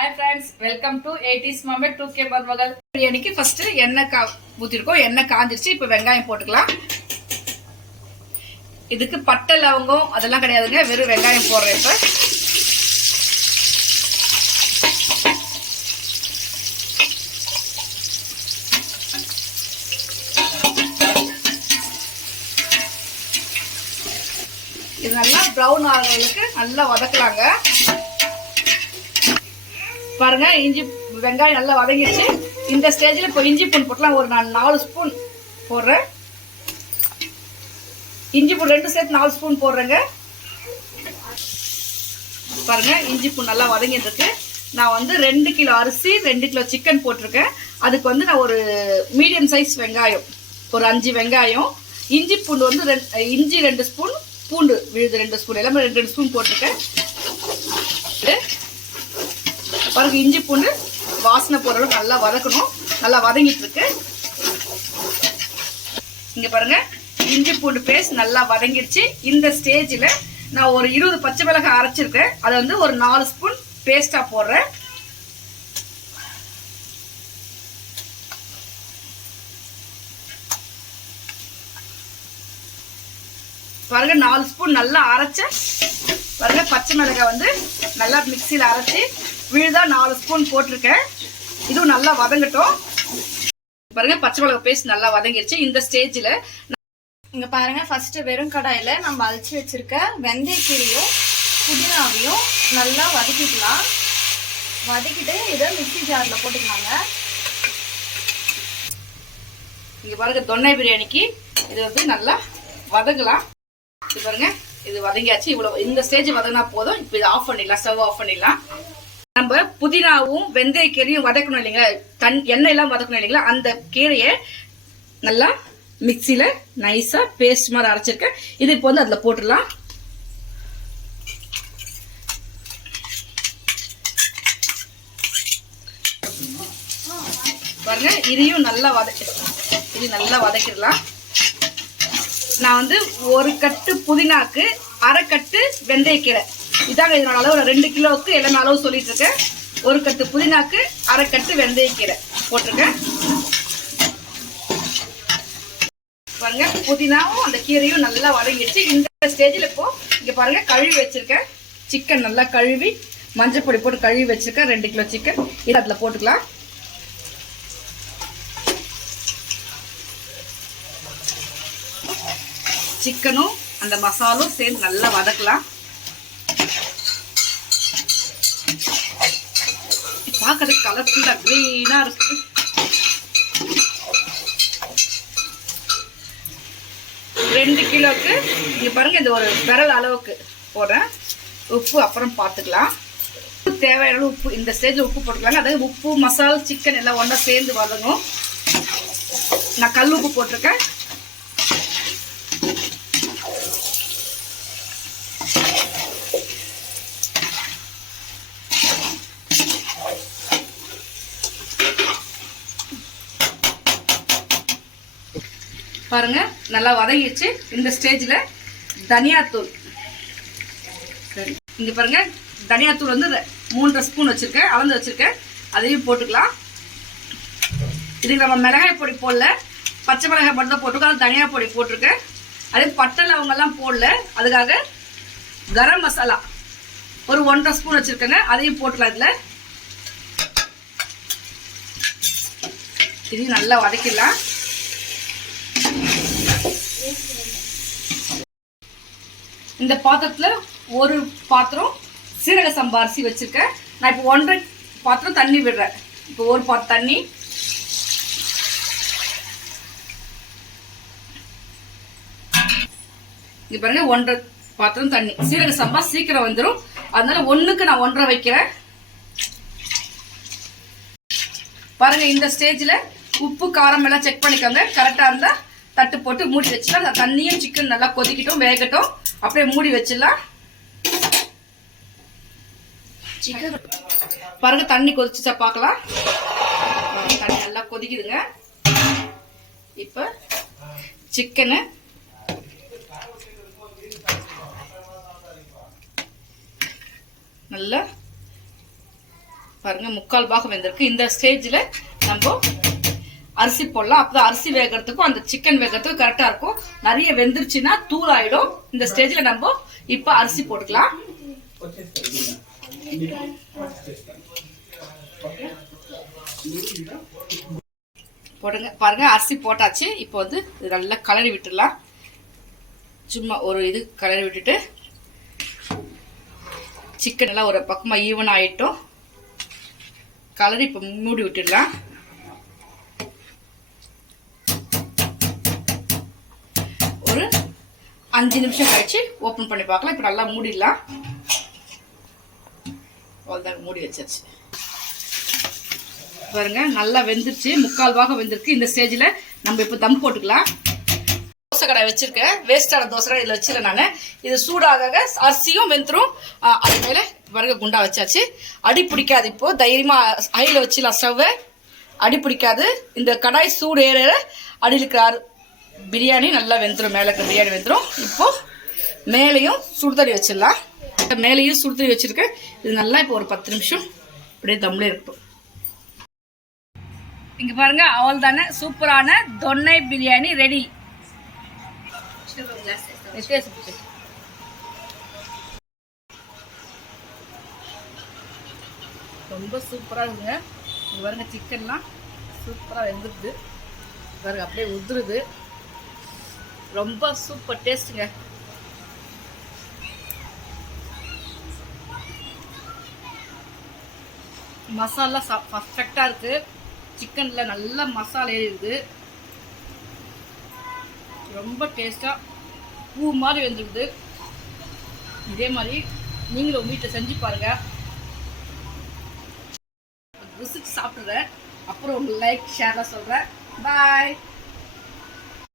Hi friends, welcome to 80s Mama 2K மருமகள் பிரியாணிக்கு first எண்ணெய் ஊத்திருக்கோம். எண்ணெய் காஞ்சிருச்சு. இப்போ வெங்காயம் போட்டுக்கலாம். இதுக்கு பட்டை லவங்கம் அதெல்லாம் கிடையாதுங்க, வெறும் வெங்காயம் போடுறேன். இப்போ இது நல்லா ப்ரௌன் ஆகிறதுக்கு நல்லா வதக்கலாங்க. பாருங்க, இஞ்சி வெங்காயம் நல்லா வதங்கிடுச்சு. இந்த ஸ்டேஜில் இப்போ இஞ்சி பூண்டு போட்டலாம். ஒரு நான் 4 ஸ்பூன் போடுறேன். இஞ்சி பூண்டு 2 சேர்த்து 4 ஸ்பூன் போடுறேங்க. பாருங்க, இஞ்சி பூண்டு நல்லா வதங்கிட்டு இருக்கு. நான் வந்து 2 கிலோ அரிசி 2 கிலோ சிக்கன் போட்டிருக்கேன். அதுக்கு வந்து நான் ஒரு மீடியம் சைஸ் வெங்காயம், ஒரு 5 வெங்காயம், இஞ்சி பூண்டு வந்து இஞ்சி 2 ஸ்பூன், பூண்டு விழுது 2 ஸ்பூன், எல்லாமே 2 ஸ்பூன் போட்டிருக்கேன். பாருங்க, இஞ்சி பூண்டு வாசனை போற அளவுக்கு நல்லா வதக்கணும். நல்லா வதங்கிட்டு இருக்கு. இங்க பாருங்க, இஞ்சி பூண்டு பேஸ்ட் நல்லா வதங்கிடுச்சு. இந்த ஸ்டேஜில் நான் ஒரு 20 பச்சை மிளகாய் அரைச்சிருக்கேன். அதை வந்து ஒரு 4 ஸ்பூன் பேஸ்டா போடுறேன். பாருங்க, 4 ஸ்பூன் நல்லா அரைச்ச பாருங்க பச்சை மிளகாய் வந்து நல்லா மிக்சியில் அரைச்சி விழுதா 4 ஸ்பூன் போட்டிருக்கேன். இதுவும் நல்லா வதங்கட்டும். பாருங்க, பச்சை மிளகாய் பேஸ்ட் நல்லா வதங்கிடுச்சு. இந்த ஸ்டேஜில் இங்க பாருங்க, ஃபர்ஸ்ட் வெறும் கடாயில நம்ம அரைச்சி வச்சிருக்க வெந்தயக்கீரையும் புதினாவையும் நல்லா வதக்கிக்கலாம். வதக்கிட்டு இதை மிக்ஸி ஜார்ல போட்டுக்கலாங்க. இங்க பாருங்க, தொன்னை பிரியாணிக்கு இது வந்து நல்லா வதங்கலாம். இது பாருங்க, இது வதங்கியாச்சு. இவ்வளவு இந்த ஸ்டேஜ் வதங்கினா போதும். இப்போ இதை ஆஃப் பண்ணிடலாம், ஸ்டவ் ஆஃப் பண்ணிடலாம். நம்ம புதினாவும் வெந்தய கீரையும் வதக்கணும் இல்லைங்களா, எண்ணெய் எல்லாம் வதக்கணும் இல்லைங்களா, அந்த கீரையை நல்லா மிக்சியில நைஸா பேஸ்ட் மாதிரி அரைச்சிருக்கேன். இது இப்போ வந்து அதுல போட்டுடலாம். பாருங்க, இதையும் நல்லா வதக்கிடலாம். நான் வந்து ஒரு கட்டு புதினாக்கு அரை கட்டு வெந்தயக்கீரை, இதாங்க இதனோட அளவு. 2 கிலோவுக்கு எல்லாமே அளவு சொல்லிட்டு இருக்கேன். ஒரு கட்டு புதினாக்கு அரை கட்டு வெந்தயக்கீரை போட்டிருக்கேன். பாருங்க, புதினாவும் அந்த கீரையும் நல்லா வதங்கிடுச்சு. இந்த ஸ்டேஜில் இப்போ இங்க பாருங்க, கழுவி வச்சிருக்கேன் சிக்கன், நல்லா கழுவி மஞ்சள் பொடி போட்டு கழுவி வச்சிருக்கேன் 2 கிலோ சிக்கன். இது அதுல போட்டுக்கலாம். சிக்கனும் அந்த மசாலும் சேர்ந்து நல்லா வதக்கலாம். பார்க்கறதுக்கு கலர்ஃபுல்லா கிரீனா இருக்கு. ரெண்டு கிலோக்கு இங்க பாருங்க, இந்த ஒரு விரல் அளவுக்கு போடுறேன். உப்பு அப்புறம் பார்த்துக்கலாம். தேவையான உப்பு இந்த ஸ்டேஜ்ல உப்பு போட்டுக்கலாங்க. அதாவது உப்பு மசாலா சிக்கன் எல்லாம் ஒன்றா சேர்ந்து வதங்கும். நான் கல் உப்பு போட்டிருக்கேன். பாருங்க, நல்லா வதங்கிடுச்சு. இந்த ஸ்டேஜ்ல தனியாத்தூள், இங்க பாருங்க, தனியாத்தூள் வந்து 3 ஸ்பூன் வச்சிருக்கேன், அளந்து வச்சிருக்கேன். அதையும் போட்டுக்கலாம். இதுக்கு நம்ம மிளகாய் பொடி போடல, பச்சை மிளகாய் மட்டும் தான் போட்டிருக்கோம். தனியா பொடி போட்டிருக்கேன். அதே பட்டை லவங்கெல்லாம் போடல, அதுக்காக கரம் மசாலா ஒரு 1.5 ஸ்பூன் வச்சிருக்கேங்க. அதையும் போட்டுக்கலாம். இதுல இதையும் நல்லா வதக்கிடலாம். இந்த பாத்திரத்துல ஒரு பாத்திரம் சீரக சம்பா அரிசி வச்சிருக்கேன். நான் இப்போ 1.5 பாத்திரம் தண்ணி விடுறேன். இப்போ ஒரு பாத்திரம் தண்ணி, இங்க பாருங்க, 1.5 பாத்திரம் தண்ணி. சீரக சம்பா சீக்கிரம் வந்துடும், அதனால 1க்கு நான் 1.5 வைக்கிறேன். பாருங்க, இந்த ஸ்டேஜ்ல உப்பு காரம் எல்லாம் செக் பண்ணிக்கோங்க. கரெக்டா இருந்தா தட்டு போட்டு மூடி வச்சுக்கலாம். தண்ணியும் சிக்கன் நல்லா கொதிக்கட்டும், வேகட்டும். அப்படியே மூடி வச்சிடலாம். பாருங்க, தண்ணி கொதிச்சுச்சா பார்க்கலாம். தண்ணி நல்லா கொதிக்குதுங்க. இப்ப சிக்கனு நல்லா பாருங்க 3/4 பாகம் வெந்திருக்கு. இந்த ஸ்டேஜ்ல நம்ம அரிசி போடலாம். அப்பதான் அரிசி வேகிறதுக்கும் அந்த சிக்கன் வேகிறதுக்கும் கரெக்டா இருக்கும். நிறைய வெந்துருச்சுன்னா தூள் ஆயிடும். இந்த ஸ்டேஜ்ல நம்ம இப்ப அரிசி போட்டுக்கலாம். போடுங்க. பாருங்க அரிசி போட்டாச்சு. இப்போ வந்து நல்லா கலரி விட்டுடலாம். சும்மா ஒரு இது கலரி விட்டுட்டு சிக்கன் எல்லாம் ஒரு பக்கமா ஈவன் ஆயிட்டும். கலரி இப்போ மூடி விட்டுடலாம். ஒரு 5 நிமிஷம் கழிச்சு ஓபன் பண்ணி பார்க்கலாம். இப்போ நல்லா மூடிடலாம். அவ்வளோதாங்க, மூடி வச்சாச்சு. பாருங்க நல்லா வெந்துருச்சு. 3/4 பாகம் வெந்திருக்கு. இந்த ஸ்டேஜ்ல நம்ம இப்போ தம் போட்டுக்கலாம். தோசை கடை வச்சிருக்கேன். வேஸ்டான தோசை இதில் வச்சிருக்கேன் நான். இது சூடாக அரிசியும் வெந்துரும். அது மேலே பாருங்க குண்டா வச்சாச்சு. அடி பிடிக்காது. இப்போ தைரியமா ஹைல வச்சிடலாம் ஸ்டவ். அடி பிடிக்காது. இந்த கடாய் சூடு ஏற அடியில் இருக்கிற பிரியாணி நல்லா வெந்துடும். மேலே இருக்கிற பிரியாணி வெந்துடும். இப்போ மேலேயும் சுடுதண்ணி வச்சிடலாம். மேலேயும் சுடுதண்ணி வச்சிருக்கேன். இது நல்லா இப்போ ஒரு 10 நிமிஷம் அப்படியே தம்ல இருக்கட்டும். இங்க பாருங்க அவள் தானே சூப்பரான தொன்னை பிரியாணி ரெடி. ரொம்ப சூப்பரா இருக்குங்க. இங்க பாருங்க சிக்கன்லாம் சூப்பரா வெந்துருது. பாருங்க அப்படியே உதிருது. ரொம்ப சூப்பர் டேஸ்ட்டுங்க. மசாலா பர்ஃபெக்டா இருக்கு. சிக்கன்ல நல்ல மசாலா ஏறிடுது. ரொம்ப டேஸ்டா பூ மாதிரி வந்துடுது. இதே மாதிரி நீங்களும் வீட்டில் செஞ்சு பாருங்க. ருசிச்சு சாப்பிடுறேன். அப்புறம் உங்களுக்கு லைக் ஷேர்லாம் சொல்றேன். பாய்.